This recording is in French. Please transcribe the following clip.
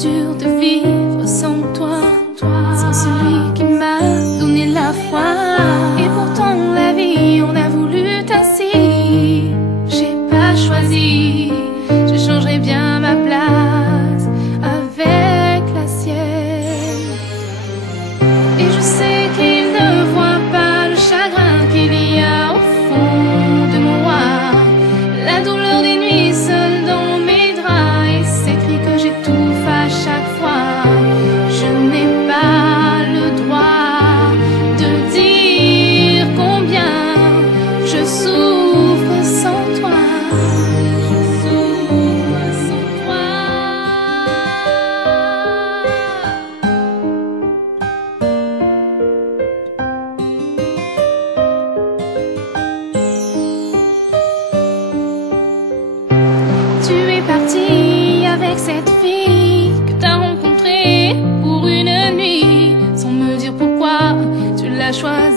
dur de vivre sans toi, sans celui qui m'a donné la foi. Et pourtant la vie en a voulu ainsi. J'ai pas choisi, je changerai bien ma place avec la sienne. Et je sais qu'il ne voit pas le chagrin qu'il y a au fond de mon roi, la douleur des nuits seule dans mes draps et ces cris que j'étouffe à chaque fois. Je n'ai pas le droit de dire combien je souffre sans toi. Je souffre sans toi. Tu es parti avec cette fille que t'as rencontrée pour une nuit, sans me dire pourquoi tu l'as choisie.